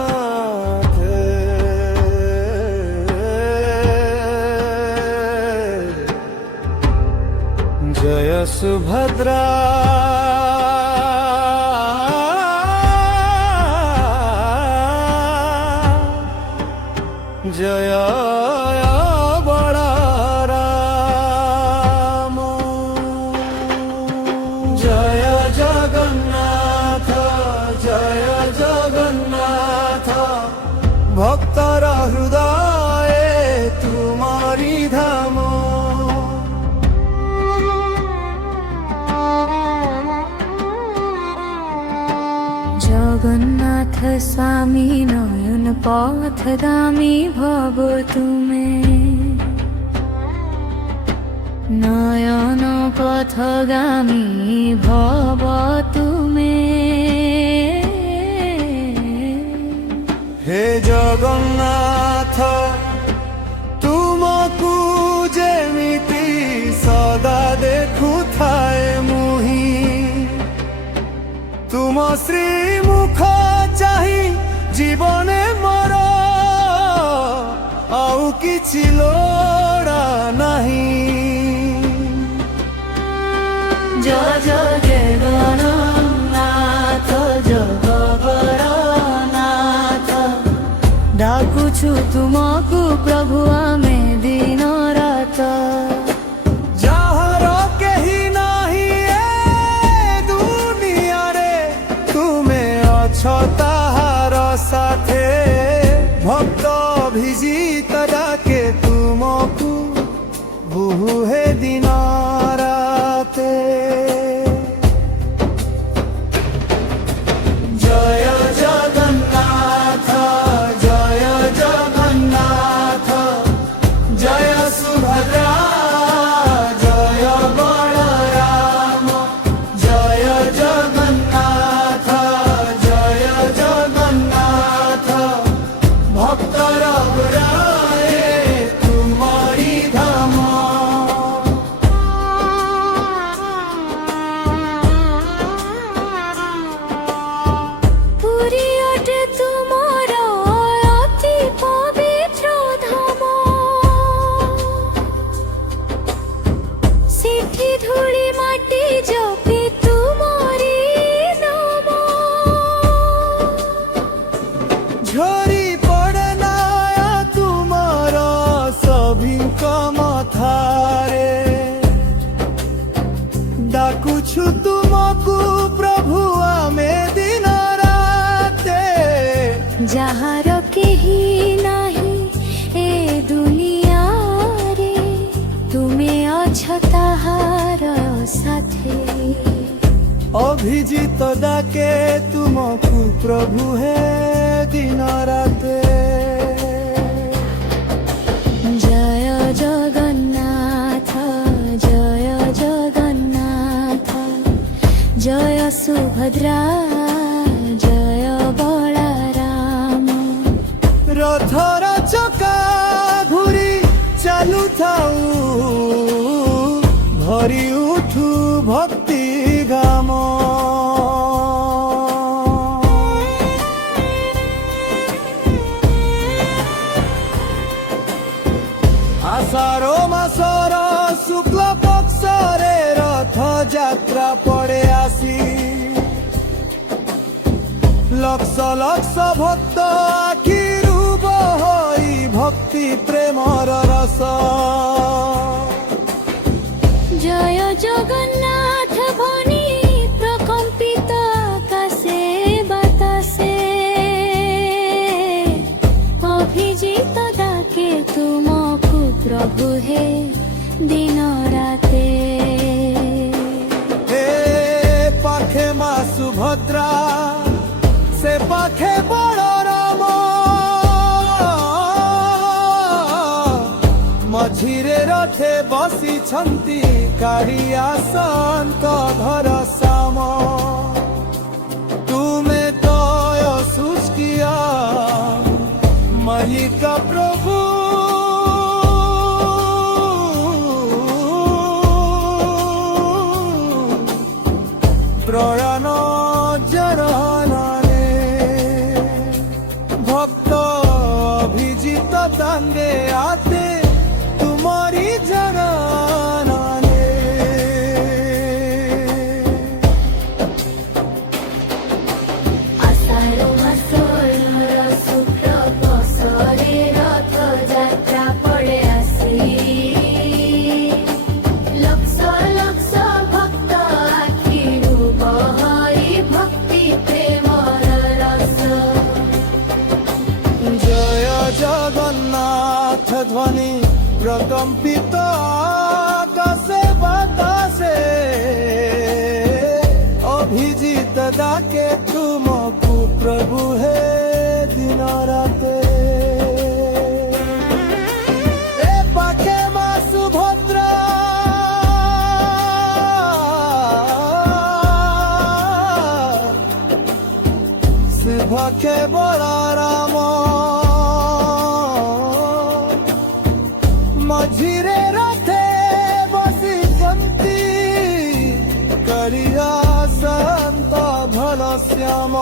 जगन्नाथ जय सुभद्रा जय बलराम जय जगन्नाथ भक्तर हृदय तुम्हारी धाम जगन्नाथ स्वामी नयन पथ दामी भव तुमे नयन पथगामी भव तुमे हे जगन्नाथ तुमको जेमिति सदा देखु थाए मुहि तुम श्रीमुख चाहि जीवने मोर आउ किछि लोड़ा नहीं जय जय गणनाथ जगबरनाथ डाकुछु तुमको प्रभु आमे दिन रात ଯାହାର କେହି ନାହିଁ ଏ ଦୁନିଆରେ ତୁମେ ଅଛ ତାହାର ସାଥେ ଭକ୍ତ ଅଭିଜିତ ଡାକେ ତୁମକୁ ବହୁ ହେ ଦିନ ରାତେ ଜୟ ଜଗନ୍ନାଥ ଜୟ ସୁଭଦ୍ରା ଜୟ ବଳରାମ ଜୟ ଜଗନ୍ନାଥ ଭକ୍ତର ହୃଦୟ ତୁମରି ଧାମ ପୁରୀ ଅଟେ ତୁମର ଅତି ପବିତ୍ର ଧାମ ସେଠି ଧୂଳି ମାଟି ଜପି ତୁମରି ନାମ ଝରି ପଡ଼େ ନା ତୁମର ସଭିଙ୍କ ମଥାରେ ଡାକୁଛୁ ତୁମକୁ ପ୍ରଭୁ ଆମେ ଦିନ ରାତେ ଯାହାର କେହି ନାହିଁ ଏ ଦୁନିଆରେ ତୁମେ ଅଛ ତାହାର ସାଥେ ଅଭିଜିତ ଡାକେ ତୁମକୁ ପ୍ରଭୁ ହେ ଦିନ ରାତେ ଜୟ ଜଗନ୍ନାଥ ଜୟ ସୁଭଦ୍ରା ଜୟ ବଳରାମ ରଥର ଚକା ଘୁରି ଚାଲୁଥାଉ ଭରି ଉଠୁ ଭକ୍ତି ଗାମ ଆଷାଢ଼ ମାସର ଶୁକ୍ଳ ପକ୍ଷରେ ରଥ ଯାତ୍ରା ପଡ଼େ ଆସି ଲକ୍ଷ ଲକ୍ଷ ଭକ୍ତ ଆଖିରୁ ବହଇ ଭକ୍ତି ପ୍ରେମର ରସ জয় জগন্নাথ ভনি প্রকম্পিত আকাশে বাতাসে অভিজিত ডাকে তুমকু প্রভু হে দিন রাতে हे पाखे मा सुभद्रा से पाखे बलराम मझिरे रथे बसिछन्ति कारिया संत घर साम तुमे तय शुष्किया महिका प्रभु प्रयाण जन কম্পিত আকাশে বাতাসে অভিজিত ডাকে তুমকু প্রভু হে দিন রাতে এ পাখে মা সুভদ্রা শুভকে বলরাম মঝিরে রথে বসিছন্তি করিয়া সন্ত ঘন শ্যাম